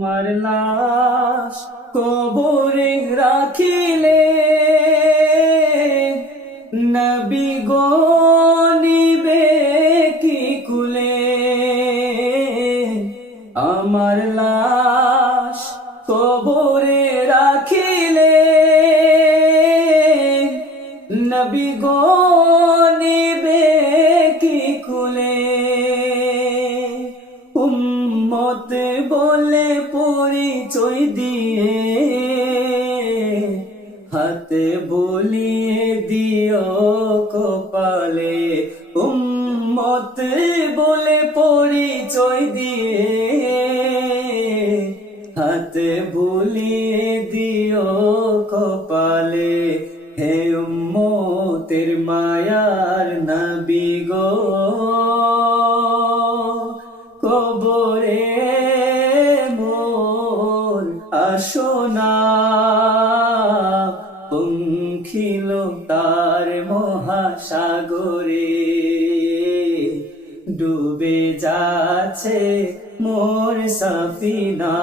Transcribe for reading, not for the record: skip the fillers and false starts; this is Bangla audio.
আমার লাশ কবরে রাখিলে নবী গো নিবে কি কুলে। আমার লাশ কবরে রাখিলে নবী গো নিবে কি কুলে। উম্মত বলে পরিচয় দিয়ে হাতে বুলিয়ে দিও কপালে। উম্মত বলে পরিচয় দিয়ে হাতে বুলিয়ে দিও কপালে। হে উম্মতের মায়ার নবী গো, কবরে মোর আসোনা পঙ্খিল তার মহাসাগরে। ডুবে যাচ্ছে মোর সাফিনা।